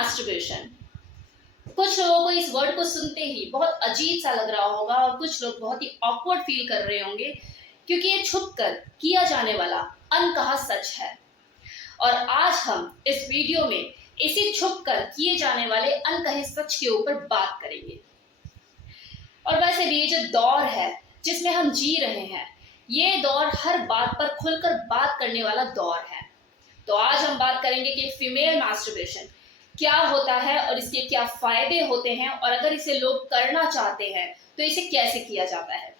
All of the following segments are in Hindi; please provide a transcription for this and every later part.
मैस्टरबेशन। कुछ लोगों को इस वर्ड को सुनते ही बहुत अजीब सा लग रहा होगा और कुछ लोग बहुत ही ऑकवर्ड फील कर रहे होंगे, क्योंकि ये छुपकर किया जाने वाला अनकहा सच है। और आज हम इस वीडियो में इसी छुपकर किए जाने वाले अनकहे सच के ऊपर बात करेंगे। और वैसे भी ये जो दौर है जिसमें हम जी रहे हैं, ये दौर हर बात पर खुलकर बात करने वाला दौर है। तो आज हम बात करेंगे कि फीमेल मास्टरबेशन क्या होता है और इसके क्या फायदे होते हैं, और अगर इसे लोग करना चाहते हैं तो इसे कैसे किया जाता है।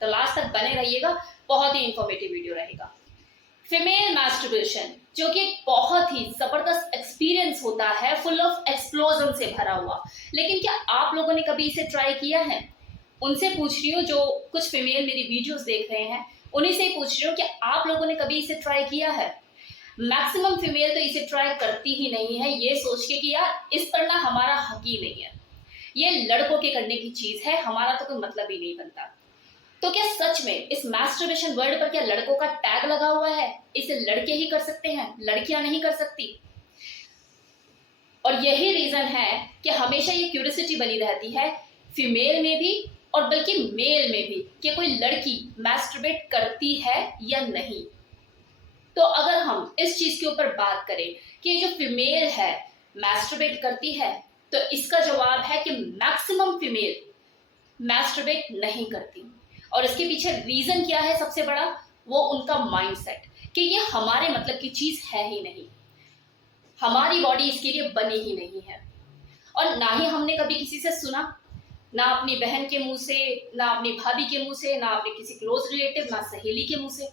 तो लास्ट तक बने रहिएगा, बहुत ही इंफॉर्मेटिव वीडियो रहेगा। फीमेल मास्टरबेशन जो कि एक बहुत ही जबरदस्त एक्सपीरियंस होता है, फुल ऑफ एक्सप्लोजन से भरा हुआ। लेकिन क्या आप लोगों ने कभी इसे ट्राई किया है? उनसे पूछ रही हूँ जो कुछ फीमेल मेरी वीडियोस देख रहे हैं, उन्हीं से ही पूछ रही हूँ कि आप लोगों ने कभी इसे ट्राई किया है? मैक्सिमम फीमेल तो इसे ट्राई करती ही नहीं है, ये सोच के कि यार इस पर ना हमारा हक ही नहीं है, ये लड़कों के करने की चीज है, हमारा तो कोई मतलब ही नहीं बनता। तो क्या सच में इस मास्टरबेशन वर्ड पर क्या लड़कों का टैग लगा हुआ है? इसे लड़के ही कर सकते हैं, लड़कियां नहीं कर सकती? और यही रीजन है कि हमेशा ये क्यूरियोसिटी बनी रहती है फीमेल में भी और बल्कि मेल में भी कि कोई लड़की मास्टरबेट करती है या नहीं। तो अगर हम इस चीज के ऊपर बात करें कि जो फीमेल है मास्टरबेट करती है, तो इसका जवाब है कि मैक्सिमम फीमेल मास्टरबेट नहीं करती। और इसके पीछे रीजन क्या है? सबसे बड़ा वो उनका माइंडसेट कि ये हमारे मतलब की चीज है ही नहीं, हमारी बॉडी इसके लिए बनी ही नहीं है। और ना ही हमने कभी किसी से सुना, ना अपनी बहन के मुंह से, ना अपनी भाभी के मुंह से, ना अपने किसी क्लोज रिलेटिव, ना सहेली के मुंह से।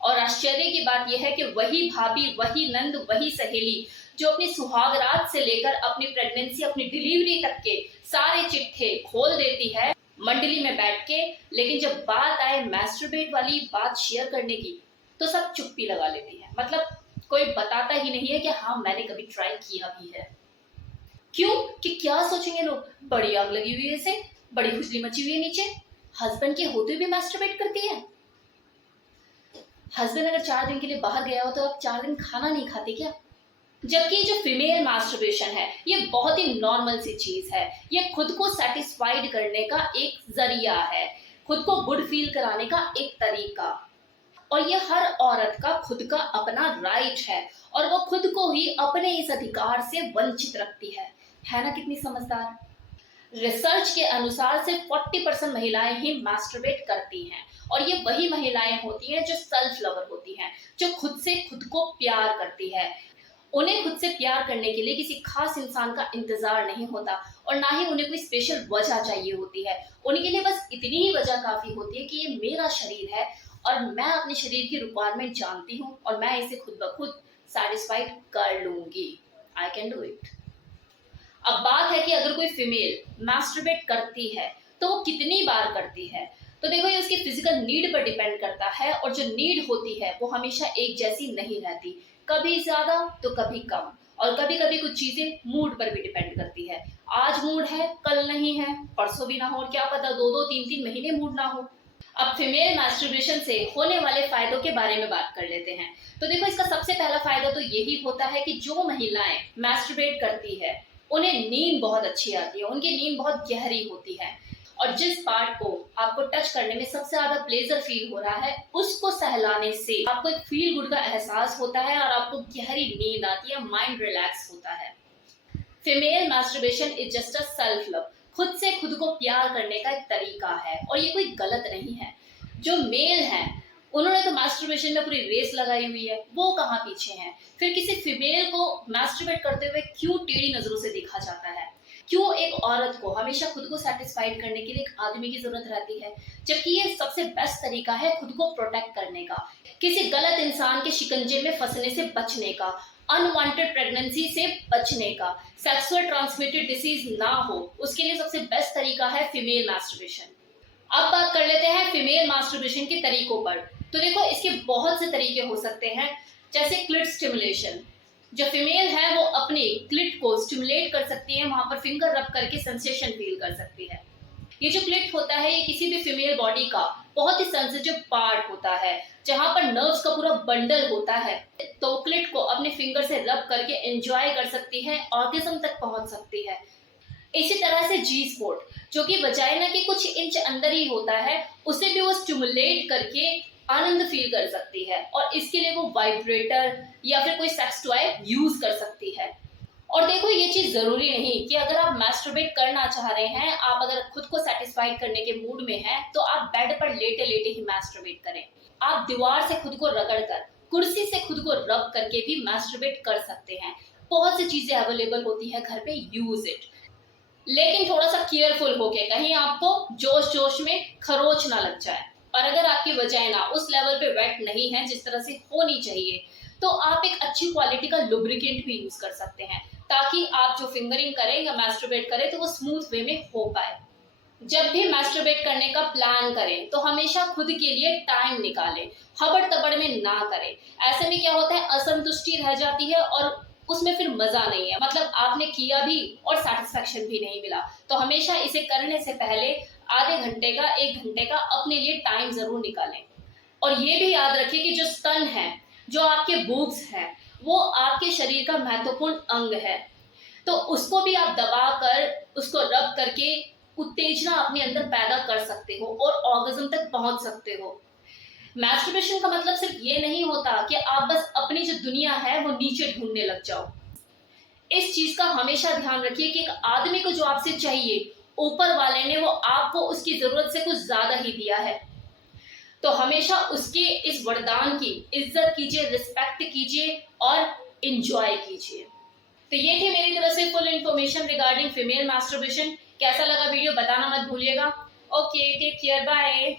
और आश्चर्य की बात यह है कि वही भाभी, वही नंद, वही सहेली जो अपनी सुहागरात से लेकर अपनी प्रेगनेंसी, अपनी डिलीवरी तक के सारे चिट्ठे खोल देती है मंडली में बैठ के, लेकिन जब बात आए मास्टरबेट वाली बात शेयर करने की तो सब चुप्पी लगा लेती है। मतलब कोई बताता ही नहीं है कि हाँ मैंने कभी ट्राई किया भी है। क्यों? कि क्या सोचेंगे लोग, बड़ी आग लगी हुई है इसे, बड़ी खुजली मची हुई है नीचे, हस्बैंड के होते हुए भी मास्टरबेट करती है। हस्बैंड अगर 4 दिन के लिए बाहर गया हो तो आप 4 दिन खाना नहीं खाते क्या? जबकि जो फीमेल मास्टरबेशन है ये बहुत ही नॉर्मल सी चीज है, ये खुद को सेटिस्फाइड करने का एक जरिया है, खुद को गुड फील कराने का एक तरीका। और ये हर औरत का खुद का अपना राइट है और वो खुद को ही अपने इस अधिकार से वंचित रखती है ना? कितनी समझदार। रिसर्च के अनुसार सिर्फ 40% महिलाएं ही मास्टरबेट करती हैं, और ये वही महिलाएं होती हैं जो सेल्फ लवर होती हैं, जो खुद से खुद को प्यार करती है। उन्हें खुद से प्यार करने के लिए किसी खास इंसान का इंतजार नहीं होता, और ना ही उन्हें कोई स्पेशल वजह चाहिए होती है। उनके लिए बस इतनी ही वजह काफी होती है कि ये मेरा शरीर है और मैं अपने शरीर की रिक्वायरमेंट जानती हूँ और मैं इसे खुद ब खुद सेटिस्फाइड कर लूंगी। I can do it. अब बात है कि अगर कोई फीमेल मास्टरबेट करती है तो वो कितनी बार करती है। तो देखो, ये उसकी फिजिकल नीड पर डिपेंड करता है, और जो नीड होती है वो हमेशा एक जैसी नहीं रहती, कभी ज्यादा तो कभी कम, और कभी कभी कुछ चीजें मूड पर भी डिपेंड करती है। आज मूड है, कल नहीं है, परसों भी ना हो, और क्या पता 2-2, 3-3 महीने मूड ना हो। अब फीमेल मास्टरबेशन से होने वाले फायदों के बारे में बात कर लेते हैं। तो देखो, इसका सबसे पहला फायदा तो यही होता है कि जो महिलाएं मास्टरबेट करती है उन्हें नींद बहुत अच्छी आती है, उनकी नींद बहुत गहरी होती है, और जिस पार्ट को आपको टच करने में सबसे ज्यादा प्लेजर फील हो रहा है उसको सहलाने से आपको एक फील गुड का एहसास होता है और आपको गहरी नींद आती है, माइंड रिलैक्स होता है। Female masturbation is just a self love, खुद से खुद को प्यार करने का एक तरीका है, और ये कोई गलत नहीं है। जो मेल हैं उन्होंने तो मास्टरबेशन में पूरी रेस लगाई हुई है, वो कहाँ पीछे हैं? फिर किसी फीमेल को मास्टरबेट करते हुए क्यों टेढ़ी नजरों से देखा जाता है? क्यों एक औरत को हमेशा खुद को सेटिस्फाइड करने के लिए एक आदमी की जरूरत रहती है, जबकि ये सबसे बेस्ट तरीका है खुद को प्रोटेक्ट करने का, किसी गलत इंसान के शिकंजे में फंसने से बचने का, अनवांटेड प्रेगनेंसी से बचने का, सेक्सुअल ट्रांसमिटेड डिसीज ना हो, उसके लिए सबसे बेस्ट तरीका है फीमेल मास्टरबेशन। अब बात कर लेते हैं फीमेल मास्टरबेशन के तरीकों पर। तो देखो, इसके बहुत से तरीके हो सकते हैं, जैसे क्लिट स्टिमुलेशन। जो फीमेल है वो अपने क्लिट को स्टिमुलेट कर सकती है, वहां पर फिंगर रब करके सेंसेशन फील कर सकती है। ये जो क्लिट होता है ये किसी भी फीमेल बॉडी का बहुत ही सेंसिटिव पार्ट होता है जहां पर नर्व्स का पूरा बंडल होता है। तो क्लिट को अपने फिंगर से रब करके एंजॉय कर सकती है, ऑर्गेज्म तक पहुंच सकती है। इसी तरह से जी स्पॉट, जो कि वजाइना के कुछ इंच अंदर ही होता है, उसे भी वो स्टिमुलेट करके आनंद फील कर सकती है और इसके लिए वो वाइब्रेटर या फिर कोई सेक्स टॉय यूज कर सकती है। और देखो, ये चीज जरूरी नहीं कि अगर आप मैस्टरबेट करना चाह रहे हैं, आप अगर खुद को सेटिस्फाइड करने के मूड में हैं, तो आप बेड पर लेटे लेटे ही मैस्टरबेट करें। आप दीवार से खुद को रगड़कर, कुर्सी से खुद को रब करके भी मैस्टरबेट कर सकते हैं। बहुत सी चीजें अवेलेबल होती है घर पे, यूज इट। लेकिन थोड़ा सा केयरफुल होके, कहीं आपको जोश जोश में खरोच ना लग जाए। और अगर आपकी वजाइना उस लेवल पे वेट नहीं है जिस तरह से होनी चाहिए, तो आप एक अच्छी क्वालिटी का लुब्रिकेंट भी यूज कर सकते हैं, ताकि आप जो फिंगरिंग करें या मैस्टरबेट करें तो वो स्मूथ वे में हो पाए। जब भी मैस्टरबेट करने का प्लान करें तो हमेशा खुद के लिए टाइम निकालें, हबड़ तबड़ में ना करें। ऐसे में क्या होता है, असंतुष्टि रह जाती है और उसमें फिर मजा नहीं है, मतलब आपने किया भी और सेटिस्फेक्शन भी नहीं मिला। तो हमेशा इसे करने से पहले आधे घंटे का, 1 घंटे का अपने लिए टाइम जरूर निकालें। और ये भी याद रखें कि जो स्तन है, जो आपके बूब्स हैं, वो आपके शरीर का महत्वपूर्ण अंग है। तो उसको भी आप दबा कर, उसको रब करके उत्तेजना अपने अंदर पैदा कर सकते हो और ऑर्गेज्म तक पहुंच सकते हो। मैस्टरबेशन का मतलब सिर्फ ये नहीं होता कि आप बस अपनी जो दुनिया है वो नीचे ढूंढने लग जाओ। इस चीज का हमेशा ध्यान रखिए कि एक आदमी को जो आपसे चाहिए, ऊपर वाले ने वो आपको उसकी जरूरत से कुछ ज्यादा ही दिया है। तो हमेशा उसके इस वरदान की इज्जत कीजिए, रिस्पेक्ट कीजिए और इंजॉय कीजिए। तो ये थी मेरी तरफ से full information regarding female masturbation. कैसा लगा वीडियो बताना मत भूलिएगा। Okay, take care, bye.